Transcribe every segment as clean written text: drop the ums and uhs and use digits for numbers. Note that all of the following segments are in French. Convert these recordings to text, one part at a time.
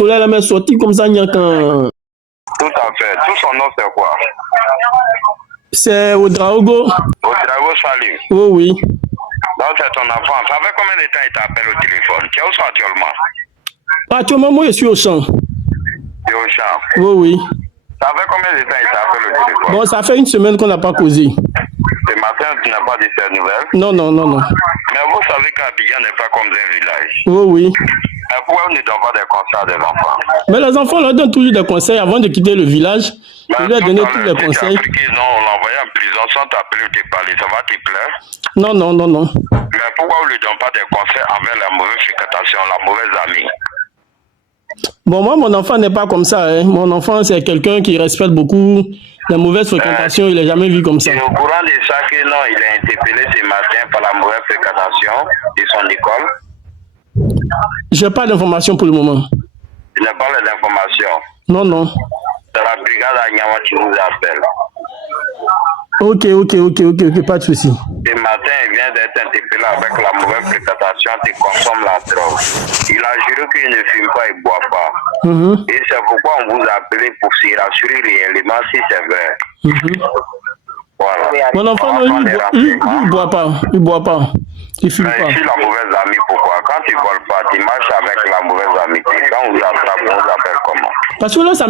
soleil, la même sortie comme ça, il y a qu'un. Tout à fait. Tout son nom, c'est quoi? C'est Ouedraogo. Ouedraogo Salim. Oui, oui. Donc, c'est ton enfant. Ça fait combien de temps il t'appelle au téléphone? Tu es où actuellement? Actuellement, moi, je suis au champ. Tu es au champ? Oui, oui. Ça fait combien de temps il t'appelle au téléphone? Bon, ça fait une semaine qu'on n'a pas causé. Ce matin, tu n'as pas dit ces nouvelles? Non, non, non, non. Mais vous savez qu'Abidjan n'est pas comme un village. Oui, oui. Mais pourquoi on ne donne pas des conseils à des enfants? Mais les enfants leur donnent toujours des conseils avant de quitter le village. Ils lui ont donné tous les conseils. Non, on l'envoie en prison sans t'appeler ou te parler, ça va te plaire? Non, non, non, non. Mais pourquoi on ne lui donne pas des conseils envers la mauvaise fréquentation, la mauvaise amie? Bon, moi, mon enfant n'est pas comme ça. Hein. Mon enfant, c'est quelqu'un qui respecte beaucoup la mauvaise fréquentation. Il n'est jamais vu comme ça. Il est au courant de ça que non, il est interpellé ce matin par la mauvaise fréquentation de son école? Je n'ai pas d'informations pour le moment. Tu n'as pas les informations? Non, non. C'est la brigade à Niawa qui vous appelle. Ok, pas de souci. Ce matin, il vient d'être interpellé avec la mauvaise fréquentation, tu consommes la drogue. Il a juré qu'il ne fume pas et ne boit pas. Et c'est pourquoi on vous a appelé pour s'y rassurer réellement si c'est vrai. Voilà. Mon enfant, il ne boit pas. Il ne boit pas. Il fume pas. Mais si la mauvaise amie, pourquoi? Quand tu ne voles pas, tu marches avec la mauvaise amitié. Quand on vous attrape, on vous appelle comment? Parce que là, ça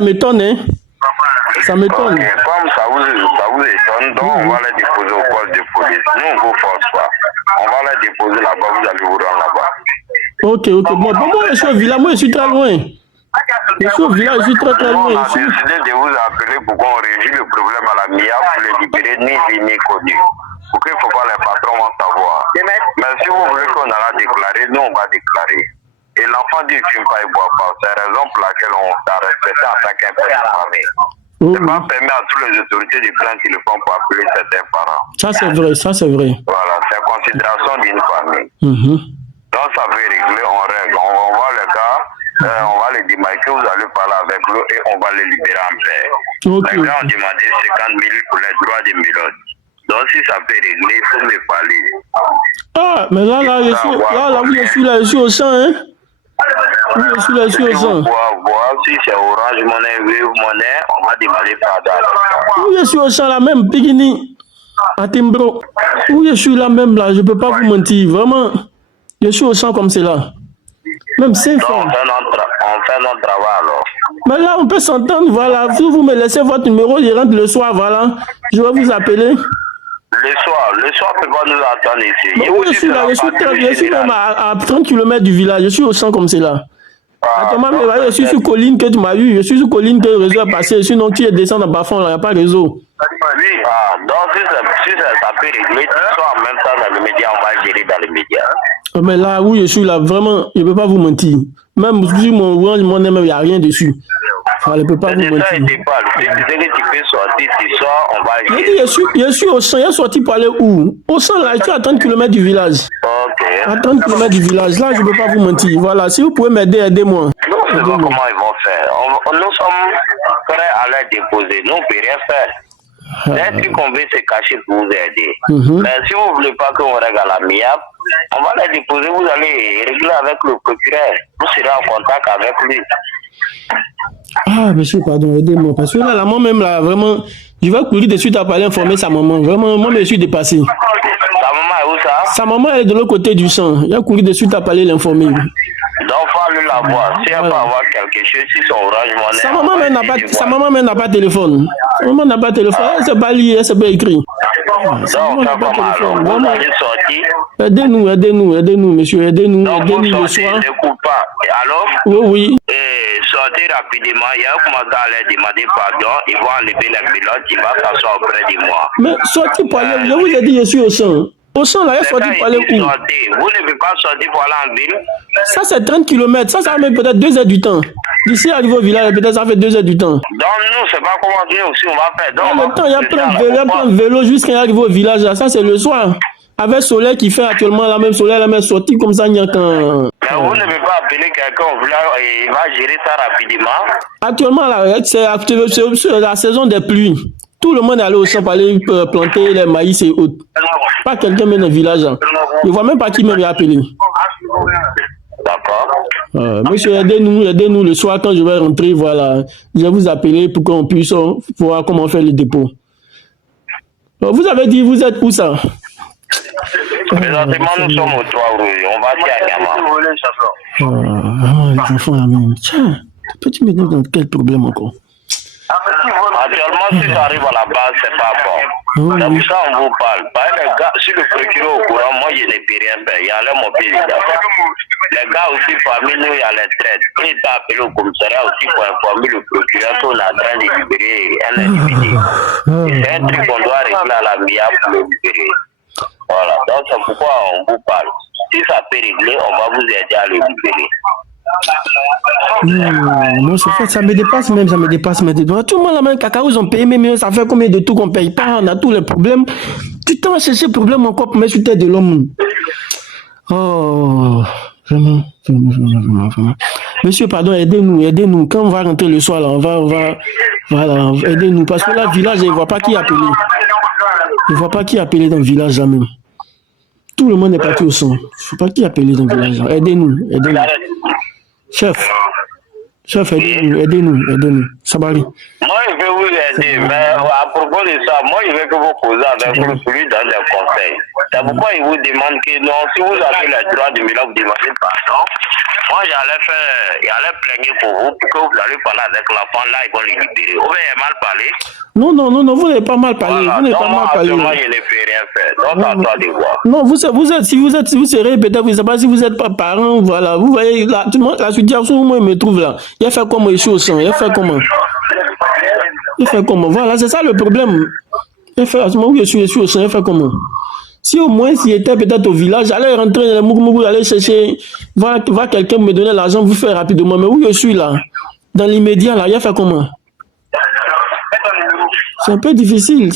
m'étonne, hein. Ça m'étonne. Okay. Comme ça vous étonne, donc on va les déposer au poste de police. Nous, on ne vous force pas. On va les déposer là-bas, vous allez vous rendre là-bas. Ok. Bon, moi, je suis au village, moi, je suis très loin. Je suis au village, je suis très loin. On a décidé de vous appeler pour qu'on régisse le problème à la MIA pour les libérer ni vie ni connu. Pour qu'il ne faut pas les patrons vont savoir. Mais si vous voulez qu'on a déclaré, nous, on va déclarer. Et l'enfant dit qu'il ne fume pas et ne boit pas. C'est la raison pour laquelle on t'a respecté en tant qu'un père de famille. C'est pas permis à toutes les autorités de prendre le téléphone pour appeler certains parents. Ça, c'est vrai. Voilà, c'est considération d'une famille. Donc, ça veut régler, on règle. On va le gars, on va les démarquer, vous allez parler avec eux et on va les libérer en paix. Les gars ont demandé 50 000 pour les droits des mélodies. Donc, si ça peut régler, il faut me parler. Ah, mais là, je suis au champ, hein. Je suis au champ. Si c'est Orange Monnaie, Wave Monnaie, on va demander pardon. Oui, je suis au champ là même, Pigini, à Timbro. Oui, je suis là même là, je ne peux pas vous mentir, vraiment. Je suis au champ comme c'est là. Même 5 fois. On fait notre travail alors. Mais là, on peut s'entendre, voilà. Si vous me laissez votre numéro, je rentre le soir, voilà. Je vais vous appeler. Le soir, peut pas nous attendre ici. Oui, je suis même à 30 km du village, je suis au champ comme c'est là. Attends, je suis sur colline que tu m'as eu, je suis sur colline que le réseau est passé, sinon tu es descendu en bas fond, il n'y a pas de réseau. Oui, donc si ça peut régler, tu sois en même temps dans les médias, on va gérer dans les médias. Mais là, oui, je suis là, vraiment, je ne peux pas vous mentir. Même sur mon Orange Money, il n'y a rien dessus. Je ne peux pas vous mentir. Si tu sais que tu peux sortir, tu sors, on va gérer. Je suis au champ, je suis sorti pour aller où? Au champ, là, je suis à 30 km du village. Ok. À 30 km du village, là, je ne peux pas vous mentir. Voilà, si vous pouvez m'aider, aidez-moi. Nous, on ne sait pas comment ils vont faire. Nous sommes prêts à les déposer. Nous, on ne peut rien faire. Dès qu'on veut se cacher pour vous aider. Mais si vous ne voulez pas qu'on règle à la MIAP, on va les déposer, vous allez régler avec le procureur. Vous serez en contact avec lui. Ah, monsieur, pardon, aidez-moi. Parce que là, moi-même, là, vraiment, je vais courir de suite à aller informer sa maman. Vraiment, moi, je suis dépassé. Sa maman est où ça? Sa maman, elle est de l'autre côté du champ. Je vais courir de suite à aller l'informer. Donc, il faut aller la voir. Si elle peut avoir quelque chose, si son Orange Money. Sa maman même n'a pas de téléphone. Sa maman n'a pas de téléphone. Elle ne sait pas lire, elle ne sait pas écrire. Donc, vous allez sortir. Aidez-nous, monsieur. Aidez-nous le soir. Alors? Oui. Sortez rapidement. Il y a commencé à leur demander pardon. Ils vont enlever les pilotes. Il va s'asseoir auprès de moi. Mais sortez pour aller. Je vous ai dit, je suis au champ. Au champ, là, il est sorti pour aller où? Vous ne pouvez pas sortir pour aller en ville? Ça, c'est 30 km. Ça va mettre peut-être 2 heures du temps. D'ici à arriver au village, peut-être ça fait 2 heures du temps. Donc, nous, c'est pas comment dire aussi, on va faire. Donc, le temps, il y a plein de vélos jusqu'à arriver au village. Là. Ça, c'est le soir. Avec le soleil qui fait actuellement la même soleil, la même sortie, comme ça, il n'y a qu'un. Mais vous ne pouvez pas appeler quelqu'un au village et il va gérer ça rapidement. Actuellement, là, c'est la saison des pluies. Tout le monde est allé au champ pour aller planter les maïs et autres. Pas quelqu'un même dans le village. Je ne vois même pas qui m'a appelé. D'accord. Monsieur, aidez-nous le soir quand je vais rentrer, voilà. Je vais vous appeler pour qu'on puisse voir comment faire le dépôt. Vous avez dit, vous êtes où ça? Présentement, nous sommes au 3 rue. On va à Niama. Les enfants là même. Tiens, peux-tu me dire dans quel problème encore? Actuellement, si ça arrive à la base, c'est pas bon. C'est pour ça qu'on vous parle. Les gars, si le procureur est au courant, moi je ne peux rien faire. Il y a les mobilisations. Les gars aussi, parmi nous, il y a les traites. Il est appelé au commissariat aussi pour informer le procureur qu'on est en train de libérer un individu. C'est un truc qu'on doit régler à la MIA pour le libérer. Voilà, donc c'est pourquoi on vous parle. Si ça peut régler, on va vous aider à le libérer. Non, ça me dépasse même, ça me dépasse. Tout le monde, la même cacao, ils ont payé, mais ça fait combien de tout qu'on paye pas? On a tous les problèmes. Tu t'en vas chercher problème encore pour mettre sur tête de l'homme. Oh, vraiment. Monsieur, pardon, aidez-nous. Quand on va rentrer le soir, là, on va, voilà, aidez-nous. Parce que là, le village, je ne vois pas qui appeler. Je ne vois pas qui appeler dans le village, jamais. Tout le monde est parti au son. Je ne sais pas qui appeler dans le village. Aidez-nous. Chef, aidez-nous. Sabari. Moi, je vais vous aider, mais à propos de ça, moi, je vais que vous poser avec celui dans les conseils. C'est pourquoi il vous demande que non, si vous avez le droit de me vous demander pardon, moi, j'allais plaigner pour vous, pour que vous allez parler avec l'enfant, là, ils vont le libérer. Vous avez mal parlé? Non, vous n'avez pas mal parlé. Voilà, moi, je ne peux rien faire. Donc, à toi de voir. Non, si vous serez peut-être, vous ne savez pas si vous n'êtes pas parent, voilà. Vous voyez, la situation où moi, je me trouve là. Il a fait comment, il est au sang. Il a fait comment? Voilà, c'est ça le problème. Il a fait à ce moment où je suis au sang. Il a fait comment? Si au moins, s'il était peut-être au village, j'allais rentrer dans le Mougmougou, aller chercher, voir quelqu'un me donner l'argent, vous faire rapidement. Mais où je suis là? Dans l'immédiat, là, il a fait comment? C'est un peu difficile,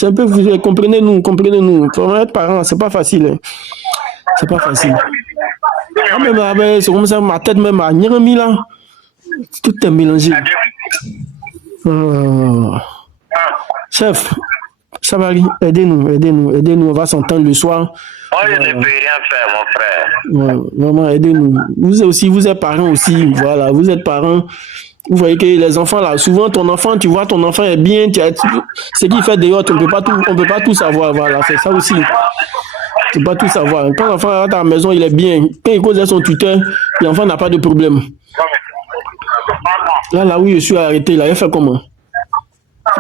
comprenez-nous. Pour être parent, c'est pas facile. Hein. C'est pas facile. Ah, mais c'est comme ça, ma tête même à Nyerami là. Tout est mélangé. Chef, ça va, aidez-nous, on va s'entendre le soir. Moi, je ne peux rien faire, mon frère. Ouais, vraiment, aidez-nous. Vous êtes parents aussi, voilà, vous êtes parents. Vous voyez que les enfants là, souvent ton enfant est bien, ce qu'il fait dehors, on peut pas tout savoir, voilà, c'est ça aussi. Tu peux pas tout savoir. Quand l'enfant est à la maison, il est bien. Quand il cause à son tuteur, l'enfant n'a pas de problème. Là où je suis arrêté, là, il fait comment?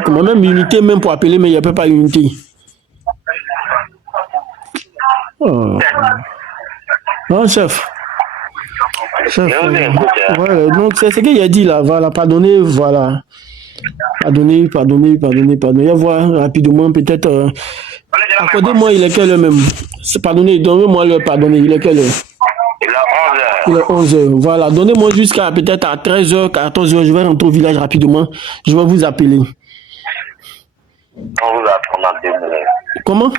Comment même unité, même pour appeler, mais il n'y a pas unité. Oh. Non, chef. Ouais, donc c'est ce qu'il a dit là, voilà, pardonnez, voilà. Pardonnez. Il voir rapidement, peut-être. Accordez-moi, il est quelle heure même? Pardonnez, donnez-moi le pardonnez, il est quelle heure? Il est 11h. Voilà, donnez-moi jusqu'à peut-être à 13h, 14h, je vais rentrer au village rapidement. Je vais vous appeler. On vous attend dans 2 minutes. Comment?